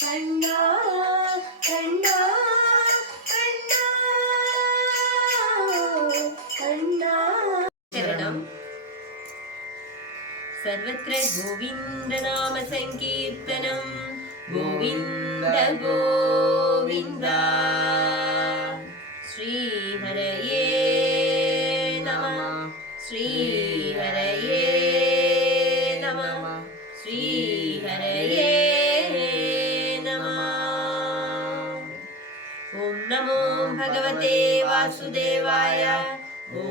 கண்ணா கண்ணா सर्वत्र गोविन्दनामसङ्कीर्तनम् गोविन्द गोविन्द श्रीहरये नमः श्री वासुदेवाय। ॐ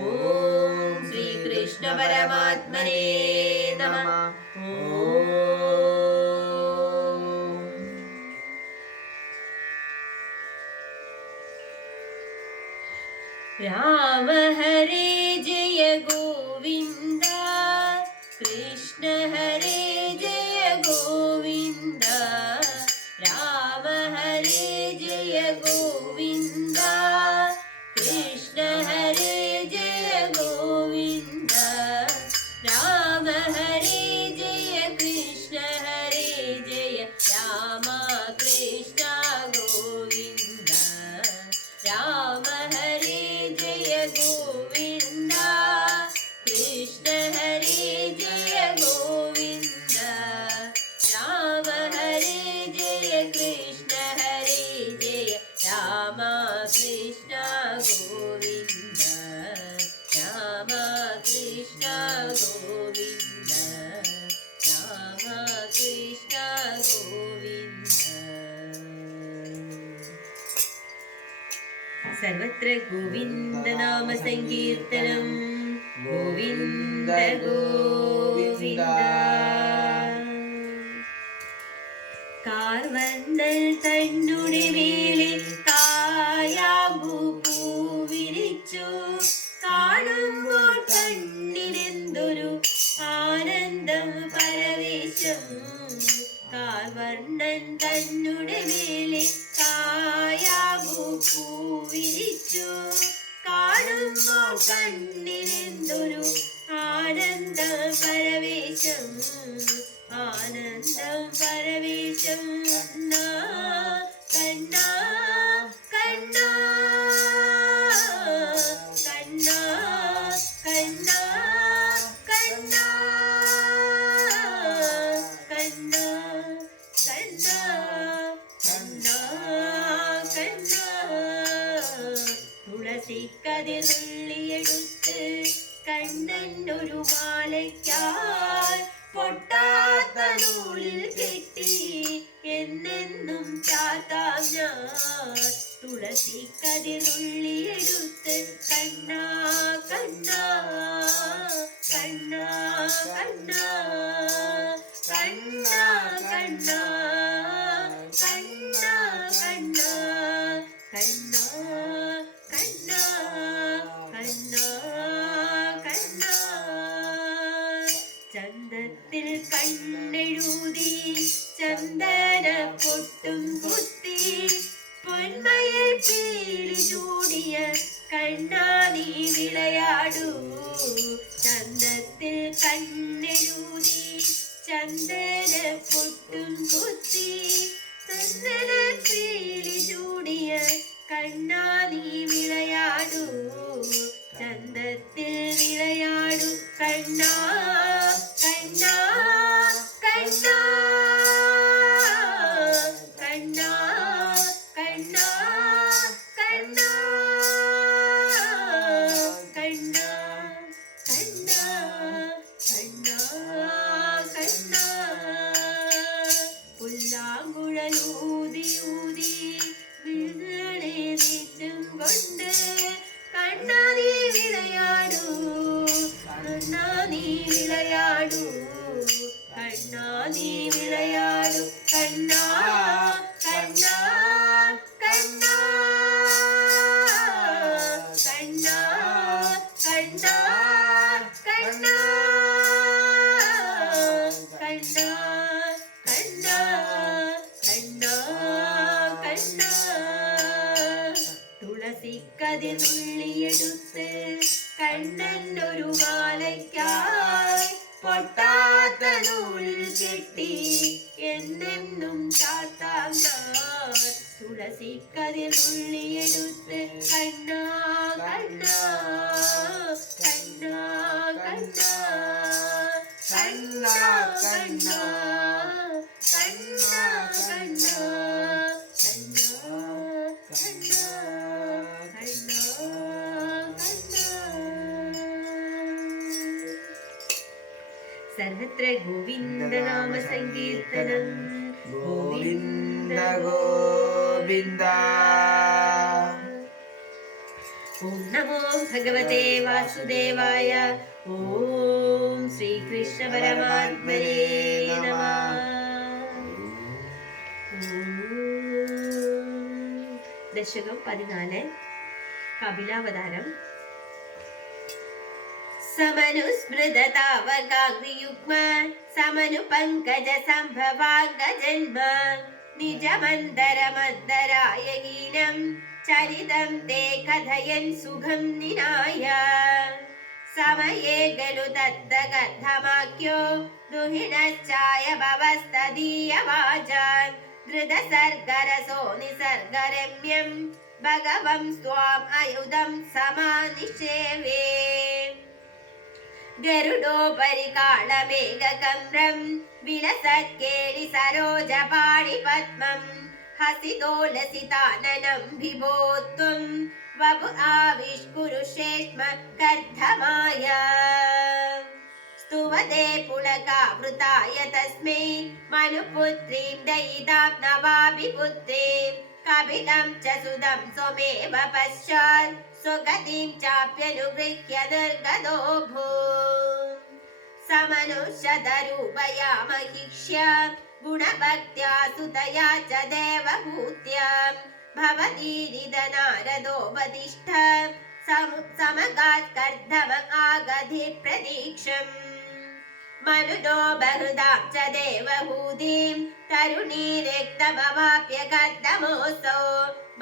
श्रीकृष्णपरमात्मने नमः। राम हरे കൃഷ്ണ ഗോവിന്ദ രാമ കൃഷ്ണ ഗോവിന്ദ രാമ കൃഷ്ണ ഗോവിന്ദ സർവത്ര ഗോവിന്ദ നാമ സങ്കീർത്തനം ഗോവിന്ദ ഗോവിന്ദ. കാർവന്തൽ തന്നുടെ മേലെ കാണുമ്പോ കണ്ണിനെന്തൊരു ആനന്ദ പരവേശം. ആനന്ദം പരവേശം. തുളസിക്കതിരുള്ളിയെടുത്ത് കണ്ണനൊരു മാലയ്ക്കാൽ പൊട്ടാത്ത നൂലിൽ കെട്ടി എന്നെന്നും ചാത്താം ഞാൻ തുളസിക്കതിരുള്ളിയെടുത്ത് കണ്ണാ കണ്ണാ കണ്ണാ കണ്ണാ കണ്ണാ കണ്ണാ. കതിരുള്ളിയെടുത്ത് കണ്ണനൊരു മാലയ്ക്കായി പൊട്ടാത്ത നൂൽ കെട്ടി എന്നെന്നും ചാത്താൻ തുളസി കതിരുള്ളിയെടുത്ത് കണ്ണാ കണ്ണാ കണ്ണാ കണ്ണാ കണ്ണാ കണ്ണാ. സർവത്ര ഗോവിന്ദനാമ സങ്കീർത്തനം ഗോവിന്ദ ഗോവിന്ദ ഓം നമോ ഭഗവതേ വാസുദേവായ ഓം ശ്രീകൃഷ്ണ പരമാത്മനേ നമ ദശകം പതിനാല് കപിലാവതാരം. समनुस्मृततावकाग्नियुग्म समनुपङ्कज सम्भवाङ्गजन्म निजमन्दरमन्दराय हीनं चरितं ते कथयन् सुखं निनाय समये खलु दत्तगद्धमाख्यो दुहिणश्चाय भवस्तदीयवाचान् धृतसर्गरसो निसर्गरम्यं भगवं स्वाम् अयुधं समानिषेवे गरुडोपरिकालमेघकम्रं विलसत्केलि सरोजपाणिपद्मम् हसितो लताननं विभो त्वं बभु आविष्कुरु शेष्मकर्धमाय स्तुव पुलकावृताय तस्मै मनुपुत्रीं दयितां न वापि पुत्रीं कपिलं च सुदं स्वमेव पश्चात् സുഗതിം ചാപ്യനുഗൃഹ്യനിർഗതോ ഭൂ സമനുഷതരൂപയാ മഹിക്ഷ്യ ഗുണഭക്ത്യാ സുതയാ ച ദേവഭൂത്യ. ഭവതീരിതനാരദോപതിഷ്ഠ സമുത്സമകാത്കർദ്ധമ ആഗതി പ്രതീക്ഷം मनुदो बहृदां च देवभूतिं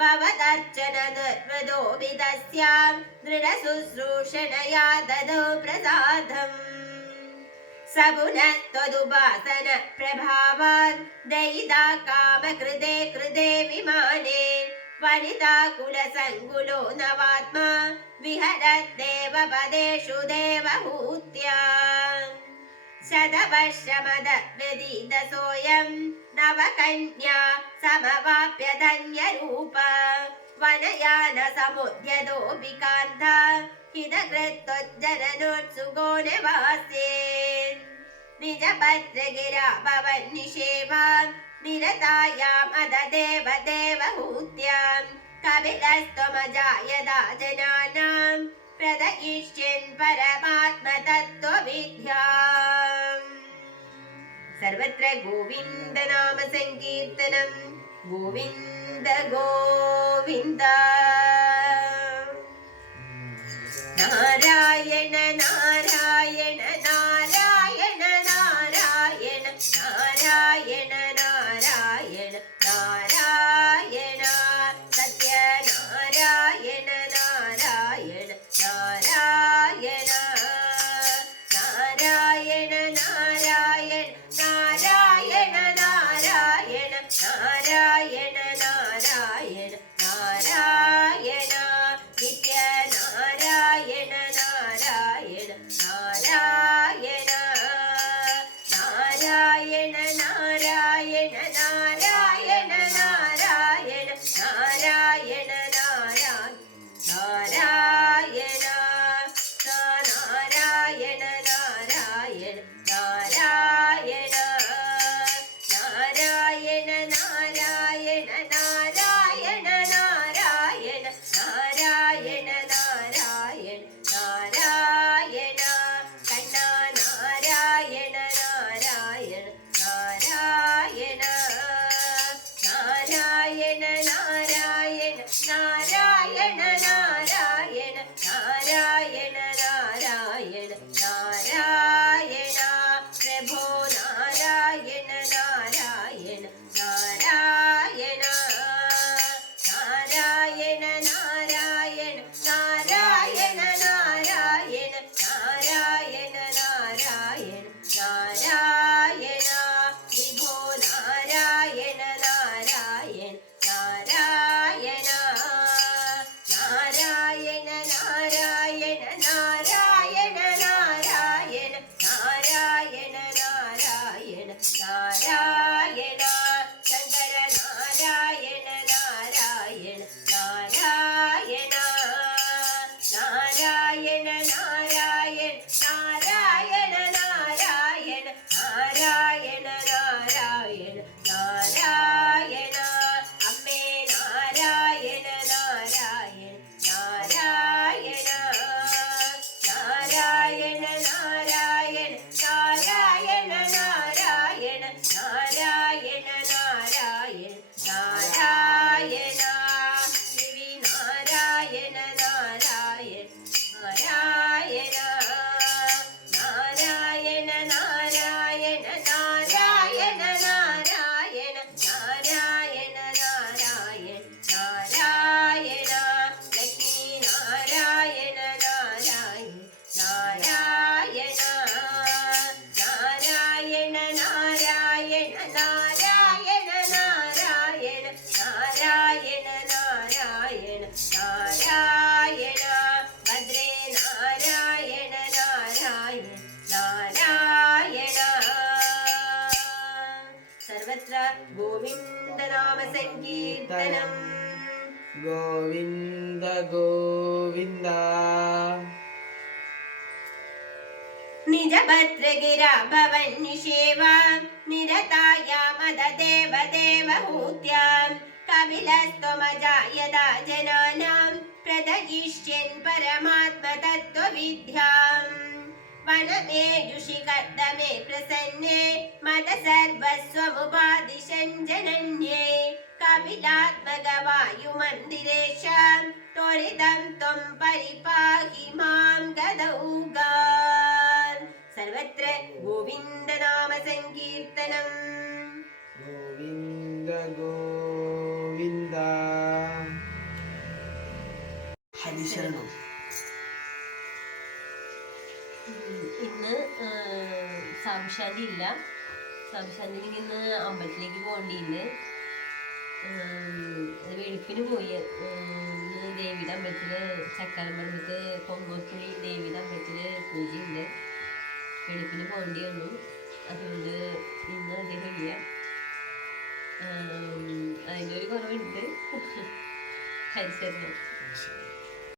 भवदर्चन निर्मदो विदस्यां दृढशुश्रूषणया ददौ प्रसादम्। स पुनस्त्वदुपासनप्रभावाद् दयिता कामकृते कृते विमाने वनिता कुलसङ्कुलो नवात्मा विहर देवहूत्या। शतवर्षमदीदोऽयं नवकन्या समवाप्य धन्यरूप वनयानसमुद्यो विकान्ता हितकृतो जननोत्सुगो निवास्ये निज भवन्निषेवा निरताया मद देव देवहूत्या कविरस्त्वमजा जनानाम् പ്രദയിഷ്യൻ പരമാത്മതത്വവിദ്യാ. സർവത്ര ഗോവിന്ദ നാമ സങ്കീർത്തനം ഗോവിന്ദ ഗോവിന്ദ. നാരായണ നാരായണ nada. गोविंद गोविन्द। गोविन्द निजभद्रगिरा भवन्निषेवा निरताया मददेव देवहूत्यां कपिलस्त्वमजा यदा जनानां, प्रदयिष्यन् परमात्मतत्त्वविद्याम् वनमे युषिकर्दमे प्रसन्ने मत सर्वस्वमुपादिशञ्जनन्ये कपिलात्मगवा कपिलात्मकवायुमन्दिरेश त्वरितं त्वं परिपाहि मां गदौगान् सर्वत्र गोविन्दनामसङ्कीर्तनम् ഗോവിന്ദ ഗോവിന്ദ ഹരിശരണം ഇന്ന് സംശാന്തി ഇല്ല സംശാന്തിക്ക് ഇന്ന് അമ്പലത്തിലേക്ക് പോകേണ്ടിയില്ല വെളുപ്പിന് പോയി. ദേവിയുടെ അമ്പലത്തിൽ ചക്കാരമ്പലത്ത് കൊങ്കോത്തുള്ളി ദേവിയുടെ അമ്പലത്തിൽ പൂജയുണ്ട്. വെളുപ്പിന് പോകേണ്ടി വന്നു. അതുകൊണ്ട് ഇന്ന് അതിനില്ല അതിന്റെ ഒരു കുറവുണ്ട്. ഹരിച്ചേരണം